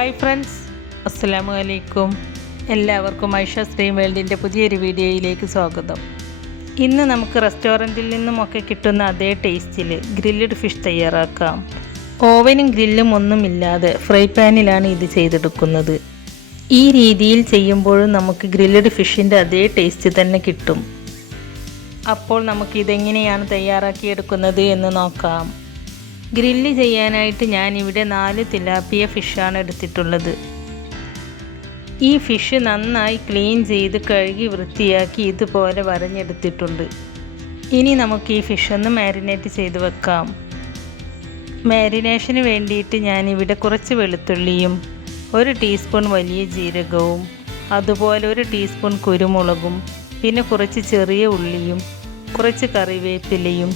Hi friends, അസ്സലാമു അലൈക്കും. എല്ലാവർക്കും ഐഷ സ്ട്രീം വേൾഡിൻ്റെ പുതിയൊരു വീഡിയോയിലേക്ക് സ്വാഗതം. ഇന്ന് നമുക്ക് റെസ്റ്റോറൻറ്റിൽ നിന്നുമൊക്കെ കിട്ടുന്ന അതേ ടേസ്റ്റിൽ ഗ്രില്ലഡ് ഫിഷ് തയ്യാറാക്കാം. ഓവനും ഗ്രില്ലും ഒന്നുമില്ലാതെ ഫ്രൈ പാനിലാണ് ഇത് ചെയ്തെടുക്കുന്നത്. ഈ രീതിയിൽ ചെയ്യുമ്പോഴും നമുക്ക് ഗ്രില്ലഡ് ഫിഷിൻ്റെ അതേ ടേസ്റ്റ് തന്നെ കിട്ടും. അപ്പോൾ നമുക്കിതെങ്ങനെയാണ് തയ്യാറാക്കിയെടുക്കുന്നത് എന്ന് നോക്കാം. ഗ്രില്ല് ചെയ്യാനായിട്ട് ഞാനിവിടെ 4 തിലാപ്പിയ ഫിഷാണ് എടുത്തിട്ടുള്ളത്. ഈ ഫിഷ് നന്നായി ക്ലീൻ ചെയ്ത് കഴുകി വൃത്തിയാക്കി ഇതുപോലെ വരഞ്ഞെടുത്തിട്ടുണ്ട്. ഇനി നമുക്ക് ഈ ഫിഷ് ഒന്ന് മാരിനേറ്റ് ചെയ്ത് വെക്കാം. മാരിനേഷന് വേണ്ടിയിട്ട് ഞാനിവിടെ കുറച്ച് വെളുത്തുള്ളിയും 1 ടീസ്പൂൺ വലിയ ജീരകവും അതുപോലെ 1 ടീസ്പൂൺ കുരുമുളകും പിന്നെ കുറച്ച് ചെറിയ ഉള്ളിയും കുറച്ച് കറിവേപ്പിലയും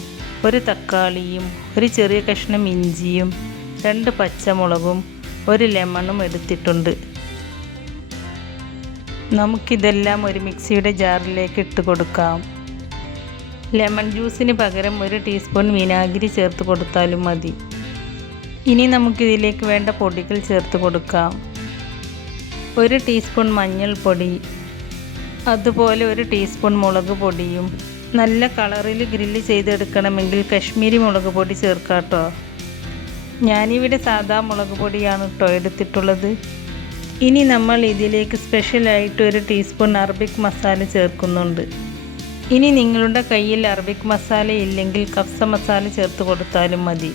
1 തക്കാളിയും 1 ചെറിയ കഷ്ണം ഇഞ്ചിയും 2 പച്ചമുളകും 1 ലെമണും എടുത്തിട്ടുണ്ട്. നമുക്കിതെല്ലാം ഒരു മിക്സിയുടെ ജാറിലേക്ക് ഇട്ട് കൊടുക്കാം. ലെമൺ ജ്യൂസിന് പകരം 1 ടീസ്പൂൺ വിനാഗിരി ചേർത്ത് കൊടുത്താലും മതി. ഇനി നമുക്കിതിലേക്ക് വേണ്ട പൊടികൾ ചേർത്ത് കൊടുക്കാം. 1 ടീസ്പൂൺ മഞ്ഞൾപ്പൊടി, അതുപോലെ 1 ടീസ്പൂൺ മുളക് പൊടിയും. നല്ല കളറിൽ ഗ്രില്ല് ചെയ്തെടുക്കണമെങ്കിൽ കശ്മീരി മുളക് പൊടി ചേർക്കാട്ടോ. ഞാനിവിടെ സാദാ മുളക് പൊടിയാണ് എടുത്തിട്ടുള്ളത്. ഇനി നമ്മൾ ഇതിലേക്ക് സ്പെഷ്യലായിട്ട് 1 ടീസ്പൂൺ അറബിക് മസാല ചേർക്കുന്നുണ്ട്. ഇനി നിങ്ങളുടെ കയ്യിൽ അറബിക് മസാല ഇല്ലെങ്കിൽ കഫ്സ മസാല ചേർത്ത് കൊടുത്താലും മതി.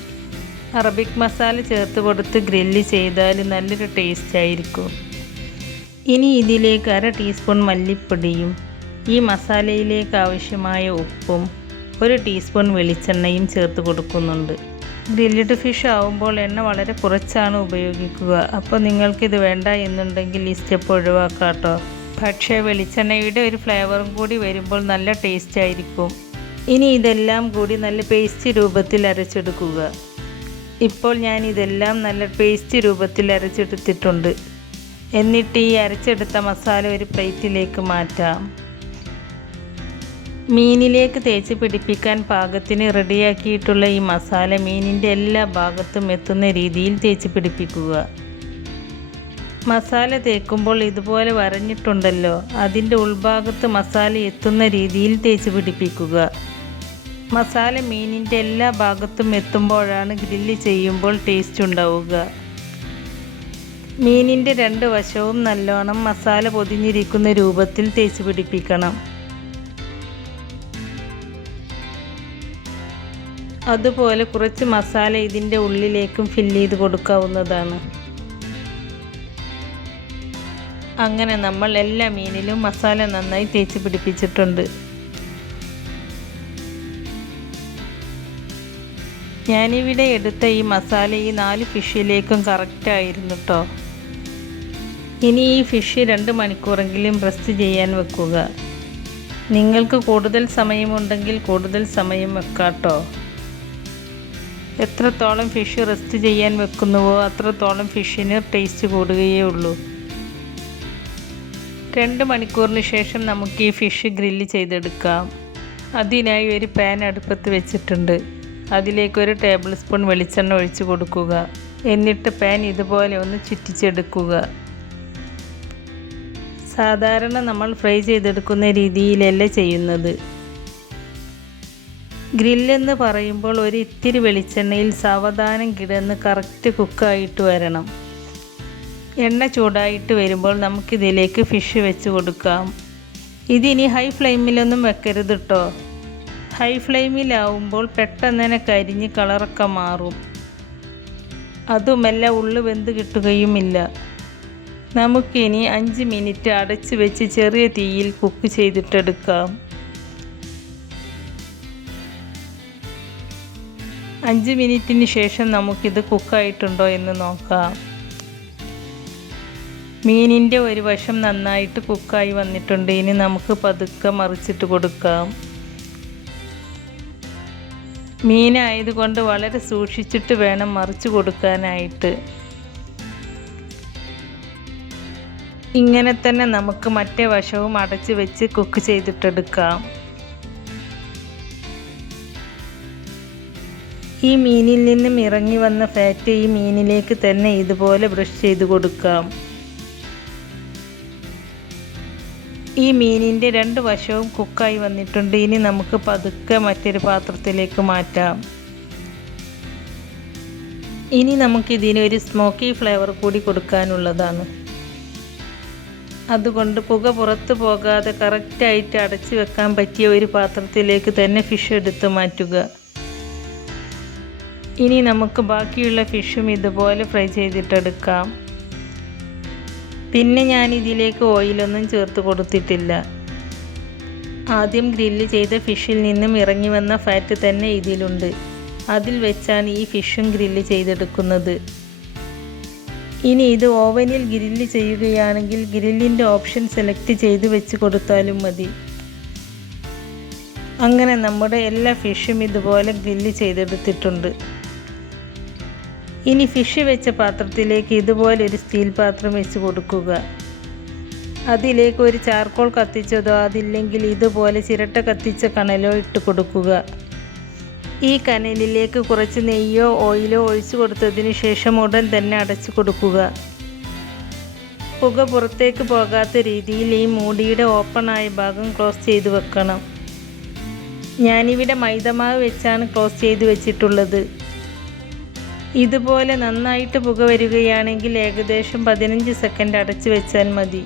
അറബിക് മസാല ചേർത്ത് കൊടുത്ത് ഗ്രില്ല് ചെയ്താൽ നല്ലൊരു ടേസ്റ്റ് ആയിരിക്കും. ഇനി ഇതിലേക്ക് 1/2 ടീസ്പൂൺ മല്ലിപ്പൊടിയും ഈ മസാലയിലേക്ക് ആവശ്യമായ ഉപ്പും 1 ടീസ്പൂൺ വെളിച്ചെണ്ണയും ചേർത്ത് കൊടുക്കുന്നുണ്ട്. ഗ്രില്ലഡ് ഫിഷ് ആവുമ്പോൾ എണ്ണ വളരെ കുറച്ചാണ് ഉപയോഗിക്കുക. അപ്പോൾ നിങ്ങൾക്കിത് വേണ്ട എന്നുണ്ടെങ്കിൽ ഈ സ്റ്റെപ്പ് ഒഴിവാക്കാട്ടോ. പക്ഷേ വെളിച്ചെണ്ണയുടെ ഒരു ഫ്ലേവറും കൂടി വരുമ്പോൾ നല്ല ടേസ്റ്റ് ആയിരിക്കും. ഇനി ഇതെല്ലാം കൂടി നല്ല പേസ്റ്റ് രൂപത്തിൽ അരച്ചെടുക്കുക. ഇപ്പോൾ ഞാൻ ഇതെല്ലാം നല്ല പേസ്റ്റ് രൂപത്തിൽ അരച്ചെടുത്തിട്ടുണ്ട്. എന്നിട്ട് ഈ അരച്ചെടുത്ത മസാല ഒരു പ്ലേറ്റിലേക്ക് മാറ്റാം. മീനിലേക്ക് തേച്ച് പിടിപ്പിക്കാൻ പാകത്തിന് റെഡിയാക്കിയിട്ടുള്ള ഈ മസാല മീനിൻ്റെ എല്ലാ ഭാഗത്തും എത്തുന്ന രീതിയിൽ തേച്ച് പിടിപ്പിക്കുക. മസാല തേക്കുമ്പോൾ ഇതുപോലെ വരഞ്ഞിട്ടുണ്ടല്ലോ, അതിൻ്റെ ഉൾഭാഗത്ത് മസാല എത്തുന്ന രീതിയിൽ തേച്ച് പിടിപ്പിക്കുക. മസാല മീനിൻ്റെ എല്ലാ ഭാഗത്തും എത്തുമ്പോഴാണ് ഗ്രില്ല് ചെയ്യുമ്പോൾ ടേസ്റ്റ് ഉണ്ടാവുക. മീനിൻ്റെ 2 വശവും നല്ലോണം മസാല പൊതിഞ്ഞിരിക്കുന്ന രൂപത്തിൽ തേച്ച് പിടിപ്പിക്കണം. അതുപോലെ കുറച്ച് മസാല ഇതിൻ്റെ ഉള്ളിലേക്കും ഫില്ല് ചെയ്ത് കൊടുക്കാവുന്നതാണ്. അങ്ങനെ നമ്മൾ എല്ലാ മീനിലും മസാല നന്നായി തേച്ച് പിടിപ്പിച്ചിട്ടുണ്ട്. ഞാനിവിടെ എടുത്ത ഈ മസാല ഈ 4 ഫിഷിലേക്കും കറക്റ്റായിരുന്നു കേട്ടോ. ഇനി ഈ ഫിഷ് 2 മണിക്കൂറെങ്കിലും റെസ്റ്റ് ചെയ്യാൻ വെക്കുക. നിങ്ങൾക്ക് കൂടുതൽ സമയമുണ്ടെങ്കിൽ കൂടുതൽ സമയം വെക്കാട്ടോ. എത്രത്തോളം ഫിഷ് റെസ്റ്റ് ചെയ്യാൻ വെക്കുന്നുവോ അത്രത്തോളം ഫിഷിന് ടേസ്റ്റ് കൂടുകയേ ഉള്ളൂ. 2 മണിക്കൂറിന് ശേഷം നമുക്ക് ഈ ഫിഷ് ഗ്രില്ല് ചെയ്തെടുക്കാം. അതിനായി ഒരു പാൻ അടുപ്പത്ത് വെച്ചിട്ടുണ്ട്. അതിലേക്ക് 1 ടേബിൾ സ്പൂൺ വെളിച്ചെണ്ണ ഒഴിച്ച് കൊടുക്കുക. എന്നിട്ട് പാൻ ഇതുപോലെ ഒന്ന് ചുറ്റിച്ചെടുക്കുക. സാധാരണ നമ്മൾ ഫ്രൈ ചെയ്തെടുക്കുന്ന രീതിയിലല്ല ചെയ്യുന്നത്. ഗ്രില്ലെന്ന് പറയുമ്പോൾ ഇത്തിരി വെളിച്ചെണ്ണയിൽ സാവധാനം കിടന്ന് കറക്റ്റ് കുക്കായിട്ട് വരണം. എണ്ണ ചൂടായിട്ട് വരുമ്പോൾ നമുക്കിതിലേക്ക് ഫിഷ് വെച്ച് കൊടുക്കാം. ഇതിനി ഹൈ ഫ്ലെയിമിലൊന്നും വെക്കരുത് കേട്ടോ. ഹൈ ഫ്ലെയിമിലാവുമ്പോൾ പെട്ടെന്ന് തന്നെ കരിഞ്ഞ് കളറൊക്കെ മാറും. അതുമല്ല ഉള്ളു വെന്ത് കിട്ടുകയുമില്ല. നമുക്കിനി 5 മിനിറ്റ് അടച്ച് വെച്ച് ചെറിയ തീയിൽ കുക്ക് ചെയ്തിട്ടെടുക്കാം. 5 മിനിറ്റിന് ശേഷം നമുക്കിത് കുക്കായിട്ടുണ്ടോ എന്ന് നോക്കാം. മീനിൻ്റെ ഒരു വശം നന്നായിട്ട് കുക്കായി വന്നിട്ടുണ്ട്. ഇനി നമുക്ക് പതുക്കെ മറിച്ചിട്ട് കൊടുക്കാം. മീനായതുകൊണ്ട് വളരെ സൂക്ഷിച്ചിട്ട് വേണം മറിച്ച് കൊടുക്കാനായിട്ട്. ഇങ്ങനെ തന്നെ നമുക്ക് മറ്റേ വശവും അടച്ച് വെച്ച് കുക്ക് ചെയ്തിട്ടെടുക്കാം. ഈ മീനിൽ നിന്നും ഇറങ്ങി വന്ന ഫാറ്റ് ഈ മീനിലേക്ക് തന്നെ ഇതുപോലെ ബ്രഷ് ചെയ്ത് കൊടുക്കാം. ഈ മീനിൻ്റെ 2 വശവും കുക്കായി വന്നിട്ടുണ്ട്. ഇനി നമുക്ക് പതുക്കെ മറ്റൊരു പാത്രത്തിലേക്ക് മാറ്റാം. ഇനി നമുക്കിതിന് ഒരു സ്മോക്കി ഫ്ലേവർ കൂടി കൊടുക്കാനുള്ളതാണ്. അതുകൊണ്ട് പുക പുറത്ത് പോകാതെ കറക്റ്റായിട്ട് അടച്ചു വെക്കാൻ പറ്റിയ ഒരു പാത്രത്തിലേക്ക് തന്നെ ഫിഷ് എടുത്ത് മാറ്റുക. ഇനി നമുക്ക് ബാക്കിയുള്ള ഫിഷും ഇതുപോലെ ഫ്രൈ ചെയ്തിട്ടെടുക്കാം. പിന്നെ ഞാൻ ഇതിലേക്ക് ഓയിലൊന്നും ചേർത്ത് കൊടുത്തിട്ടില്ല. ആദ്യം ഗ്രില്ല് ചെയ്ത ഫിഷിൽ നിന്നും ഇറങ്ങി വന്ന ഫാറ്റ് തന്നെ ഇതിലുണ്ട്. അതിൽ വെച്ചാണ് ഈ ഫിഷും ഗ്രില്ല് ചെയ്തെടുക്കുന്നത്. ഇനി ഇത് ഓവനിൽ ഗ്രില്ല് ചെയ്യുകയാണെങ്കിൽ ഗ്രില്ലിൻ്റെ ഓപ്ഷൻ സെലക്ട് ചെയ്ത് വെച്ച് കൊടുത്താലും മതി. അങ്ങനെ നമ്മുടെ എല്ലാ ഫിഷും ഇതുപോലെ ഗ്രില്ല് ചെയ്തെടുത്തിട്ടുണ്ട്. ഇനി ഫിഷ് വെച്ച പാത്രത്തിലേക്ക് ഇതുപോലെ ഒരു സ്റ്റീൽ പാത്രം വെച്ച് കൊടുക്കുക. അതിലേക്ക് ഒരു ചാർക്കോൾ കത്തിച്ചതോ അതില്ലെങ്കിൽ ഇതുപോലെ ചിരട്ട കത്തിച്ച കനലോ ഇട്ട് കൊടുക്കുക. ഈ കനലിലേക്ക് കുറച്ച് നെയ്യോ ഓയിലോ ഒഴിച്ചു കൊടുത്തതിന് ശേഷം ഉടൻ തന്നെ അടച്ചു കൊടുക്കുക. പുക പുറത്തേക്ക് പോകാത്ത രീതിയിൽ ഈ മൂടിയുടെ ഓപ്പണായ ഭാഗം ക്ലോസ് ചെയ്ത് വെക്കണം. ഞാനിവിടെ മൈദമാവ് വെച്ചാണ് ക്ലോസ് ചെയ്ത് വെച്ചിട്ടുള്ളത്. ഇതുപോലെ നന്നായിട്ട് പുക വരികയാണെങ്കിൽ ഏകദേശം 15 സെക്കൻഡ് അടച്ചു വെച്ചാൽ മതി.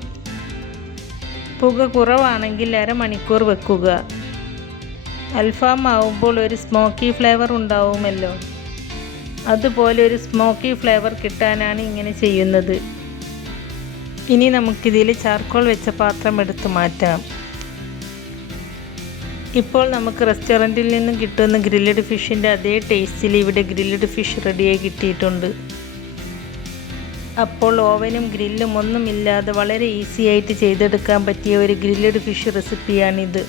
പുക കുറവാണെങ്കിൽ അരമണിക്കൂർ വെക്കുക. അൽഫാം ആവുമ്പോൾ ഒരു സ്മോക്കി ഫ്ലേവർ ഉണ്ടാവുമല്ലോ, അതുപോലെ ഒരു സ്മോക്കി ഫ്ലേവർ കിട്ടാനാണ് ഇങ്ങനെ ചെയ്യുന്നത്. ഇനി നമുക്കിതിൽ ചാർക്കോൾ വെച്ച പാത്രം എടുത്ത് മാറ്റാം. ഇപ്പോൾ നമുക്ക് റെസ്റ്റോറൻറ്റിൽ നിന്നും കിട്ടുന്ന ഗ്രില്ലഡ് ഫിഷിൻ്റെ അതേ ടേസ്റ്റിൽ ഇവിടെ ഗ്രില്ലഡ് ഫിഷ് റെഡിയായി കിട്ടിയിട്ടുണ്ട്. അപ്പോൾ ഓവനും ഗ്രില്ലും ഒന്നുമില്ലാതെ വളരെ ഈസി ആയിട്ട് ചെയ്തെടുക്കാൻ പറ്റിയ ഒരു ഗ്രില്ലഡ് ഫിഷ് റെസിപ്പിയാണിത്.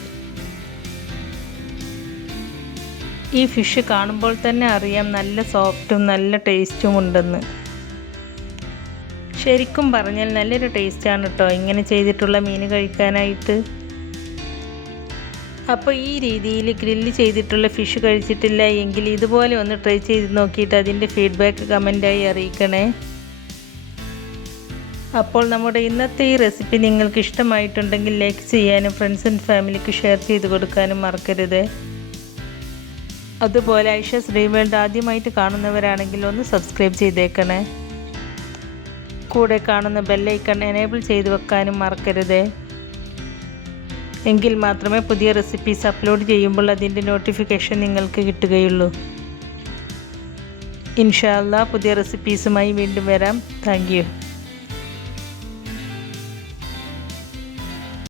ഈ ഫിഷ് കാണുമ്പോൾ തന്നെ അറിയാം നല്ല സോഫ്റ്റും നല്ല ടേസ്റ്റും ഉണ്ടെന്ന്. ശരിക്കും പറഞ്ഞാൽ നല്ലൊരു ടേസ്റ്റാണ് കേട്ടോ ഇങ്ങനെ ചെയ്തിട്ടുള്ള മീൻ കഴിക്കാനായിട്ട്. അപ്പോൾ ഈ രീതിയിൽ ഗ്രില്ല് ചെയ്തിട്ടുള്ള ഫിഷ് കഴിച്ചിട്ടില്ല എങ്കിൽ ഇതുപോലെ ഒന്ന് ട്രൈ ചെയ്ത് നോക്കിയിട്ട് അതിൻ്റെ ഫീഡ്ബാക്ക് കമൻറ്റായി അറിയിക്കണേ. അപ്പോൾ നമ്മുടെ ഇന്നത്തെ ഈ റെസിപ്പി നിങ്ങൾക്ക് ഇഷ്ടമായിട്ടുണ്ടെങ്കിൽ ലൈക്ക് ചെയ്യാനും ഫ്രണ്ട്സ് ആൻഡ് ഫാമിലിക്ക് ഷെയർ ചെയ്ത് കൊടുക്കാനും മറക്കരുത്. അതുപോലെ ഐഷാസ് ഡ്രീം വേൾഡ് ആദ്യമായിട്ട് കാണുന്നവരാണെങ്കിൽ ഒന്ന് സബ്സ്ക്രൈബ് ചെയ്തേക്കണേ. കൂടെ കാണുന്ന ബെല്ലൈക്കൺ എനേബിൾ ചെയ്ത് വെക്കാനും മറക്കരുത്. എങ്കിൽ മാത്രമേ പുതിയ റെസിപ്പീസ് അപ്ലോഡ് ചെയ്യുമ്പോൾ അതിൻ്റെ നോട്ടിഫിക്കേഷൻ നിങ്ങൾക്ക് കിട്ടുകയുള്ളൂ. ഇൻഷാ അല്ലാഹ് പുതിയ റെസിപ്പീസുമായി വീണ്ടും വരാം. Thank you.